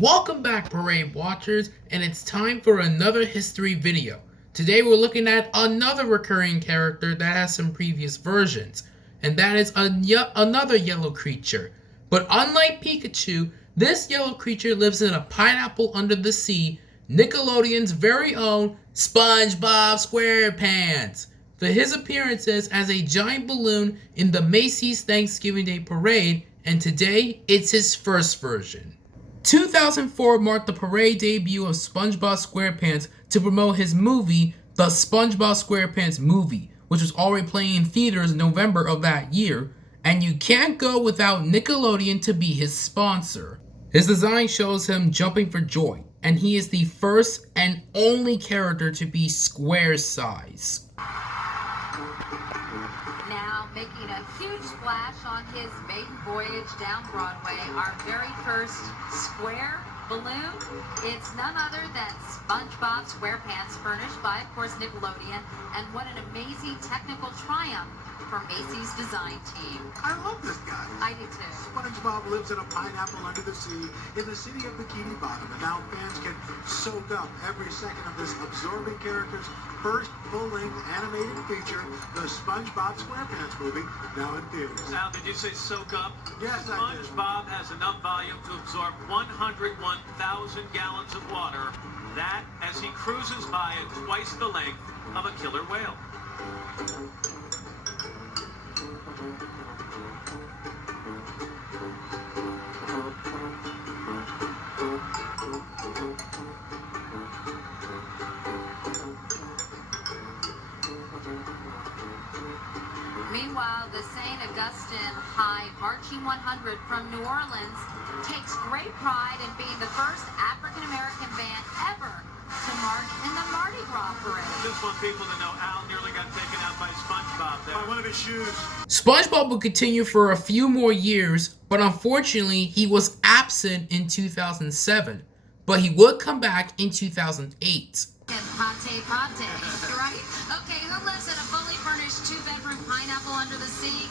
Welcome back, Parade Watchers, and it's time for another history video. Today we're looking at another recurring character that has some previous versions, and that is another yellow creature. But unlike Pikachu, this yellow creature lives in a pineapple under the sea, Nickelodeon's very own Spongebob Squarepants, for his appearances as a giant balloon in the Macy's Thanksgiving Day Parade, and today it's his first version. 2004 marked the parade debut of Spongebob Squarepants to promote his movie, The Spongebob Squarepants Movie, which was already playing in theaters in November of that year, and you can't go without Nickelodeon to be his sponsor. His design shows him jumping for joy, and he is the first and only character to be square size. Now making a huge splash on his maiden voyage down Broadway, our very first square balloon. It's none other than Spongebob Squarepants, furnished by, of course, Nickelodeon, and what an amazing technical triumph for Macy's design team. I love this guy. I do too. Spongebob lives in a pineapple under the sea in the city of Bikini Bottom, and now fans can soak up every second of this absorbing character's first full-length animated feature, the Spongebob Squarepants movie, now in theaters. Sal, did you say soak up? Yes, I did. SpongeBob has enough volume to absorb 101,000 gallons of water. That as he cruises by at twice the length of a killer whale. Meanwhile, the St. Augustine High Marching 100 from New Orleans takes great pride in being the first African-American band ever to march in the Mardi Gras parade. Just want people to know Al nearly got taken out by SpongeBob there. By one of his shoes. SpongeBob would continue for a few more years, but unfortunately he was absent in 2007, but he would come back in 2008. And pate, right? Okay, who lives in a fully furnished two-bedroom pineapple under the sea?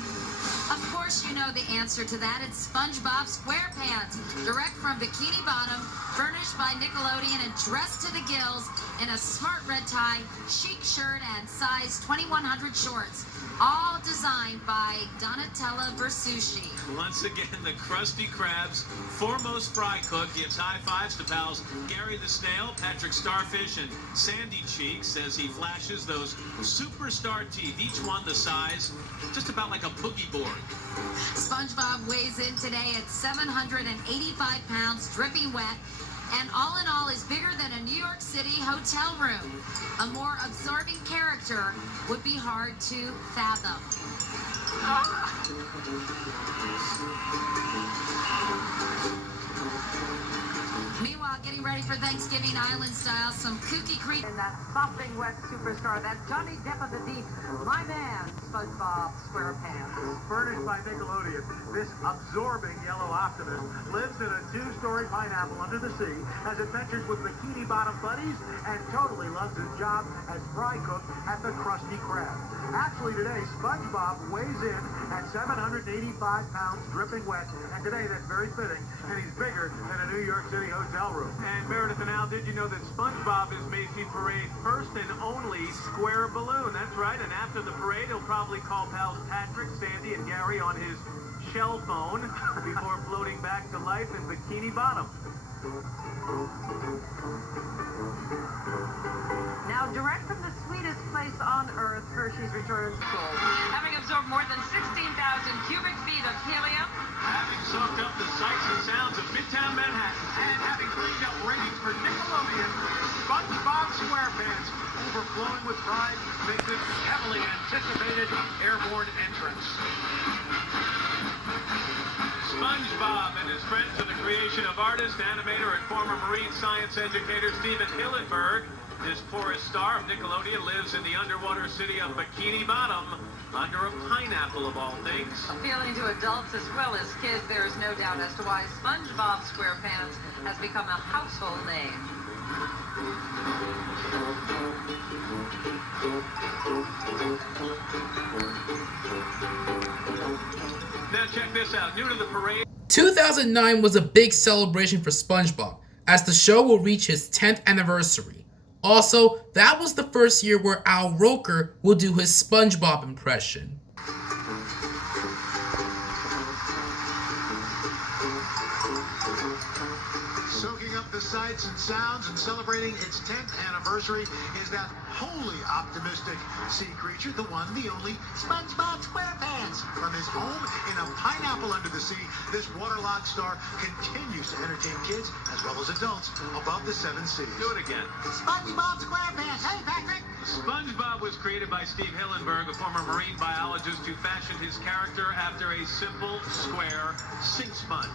Of course you know the answer to that. It's Spongebob Squarepants, direct from Bikini Bottom, furnished by Nickelodeon and dressed to the gills in a smart red tie, chic shirt, and size 2100 shorts. All designed by Donatella Versucci. Once again, the Krusty Krab's foremost fry cook gives high fives to pals Gary the Snail, Patrick Starfish, and Sandy Cheeks as he flashes those superstar teeth, each one the size just about like a boogie board. SpongeBob weighs in today at 785 pounds, dripping wet, and all in all is bigger than a New York City hotel room. A more absorbing character would be hard to fathom. Meanwhile, getting ready for Thanksgiving Island style, some kooky creep. And that sopping wet superstar, that Johnny Depp of the deep, my man, Spongebob Squarepants. Furnished by Nickelodeon, this absorbing yellow optimist lives in a two-story pineapple under the sea, has adventures with Bikini Bottom buddies, and totally loves his job as fry cook at the Krusty Krab. Actually, today, SpongeBob weighs in at 785 pounds, dripping wet, and today that's very fitting, and he's bigger than a New York City hotel room. And Meredith and Al, did you know that SpongeBob is Macy's Parade's first and only square balloon? That's right, and after the parade, he'll probably call pals Patrick, Sandy, and Gary on his shell phone before floating back to life in Bikini Bottom. Now, direct from the sweetest place on Earth, Hershey's returns gold. Having absorbed more than 16,000 cubic feet of helium, Having soaked up the sights and sounds of Midtown Manhattan, And having cleaned up ratings for Nickelodeon, Spongebob Squarepants, overflowing with pride, makes this heavily anticipated airborne entrance. SpongeBob and his friends are the creation of artist, animator, and former marine science educator Steven Hillenburg. This porous star of Nickelodeon lives in the underwater city of Bikini Bottom, under a pineapple of all things. appealing to adults as well as kids, there is no doubt as to why Spongebob Squarepants has become a household name. Now check this out. New to the parade. 2009 was a big celebration for SpongeBob, as the show will reach its 10th anniversary. Also, that was the first year where Al Roker will do his SpongeBob impression. Soaking up the sights and sounds and celebrating its 10th anniversary is that wholly optimistic sea creature, the one, the only SpongeBob Squarepants. From his home in a pineapple under the sea, this waterlogged star continues to entertain kids as well as adults above the 7 seas. Do it again. SpongeBob Squarepants. Hey, Patrick. SpongeBob was created by Steve Hillenburg, a former marine biologist who fashioned his character after a simple, square sink sponge.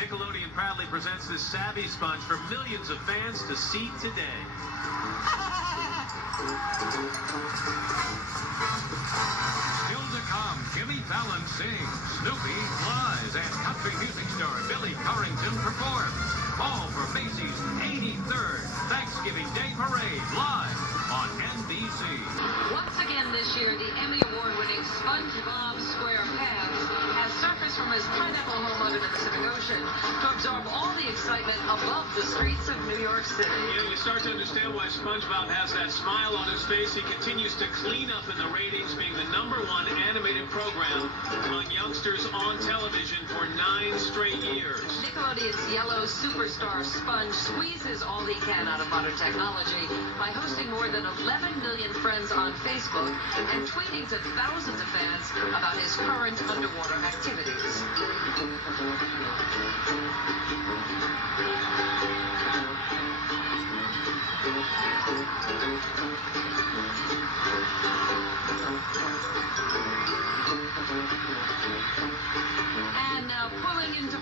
Nickelodeon proudly presents this savvy sponge for millions of fans to see today. Still to come, Jimmy Fallon sings, Snoopy flies, and country music star Billy Currington performs. All for Macy's 83rd Thanksgiving Day Parade, live on NBC. Once again this year, the Emmy Award-winning Spongebob Squarepants has surfaced from his pineapple home under the Pacific Ocean to absorb all the excitement above the streets of New York City. You know, you start to understand why SpongeBob has that smile on his face. He continues to clean up in the ratings, being the #1 animated program among youngsters on television for 9 straight years. Nickelodeon's yellow superstar Sponge squeezes all he can out of modern technology by hosting more than 11 million friends on Facebook and tweeting to thousands of fans about his current underwater activities. And now pulling into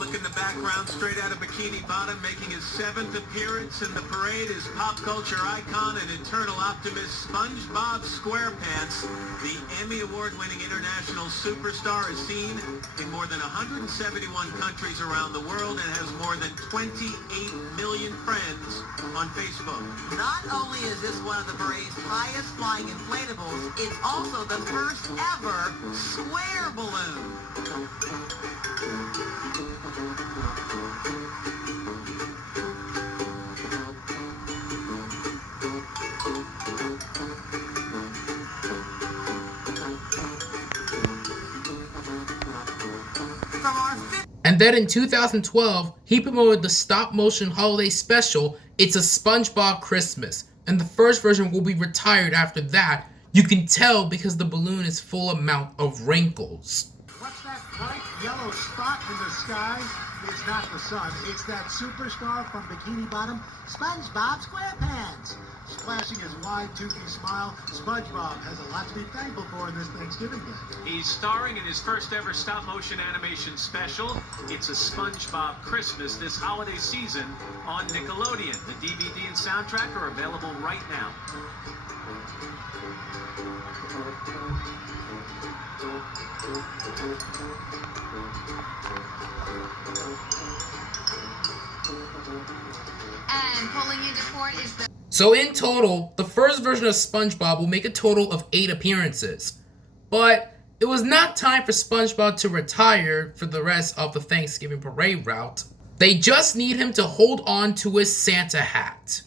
Look in the background, straight out of Bikini Bottom, making his 7th appearance in the parade is pop culture icon and eternal optimist SpongeBob Squarepants. The Emmy Award-winning international superstar is seen in more than 171 countries around the world and has more than 28 million friends on Facebook. Not only is this one of the parade's highest flying inflatables, it's also the first ever square balloon. And then in 2012, he promoted the stop-motion holiday special, It's a SpongeBob Christmas, and the first version will be retired after that. You can tell because the balloon is full amount of wrinkles. What's that bright yellow spot in the sky? It's not the sun. It's that superstar from Bikini Bottom, SpongeBob Squarepants. Splashing his wide, toothy smile, SpongeBob has a lot to be thankful for in this Thanksgiving Day. He's starring in his first ever stop-motion animation special, It's a SpongeBob Christmas, this holiday season on Nickelodeon. The DVD and soundtrack are available right now. And pulling into port is the So in total, the first version of SpongeBob will make a total of 8 appearances. But it was not time for SpongeBob to retire for the rest of the Thanksgiving parade route. They just need him to hold on to his Santa hat.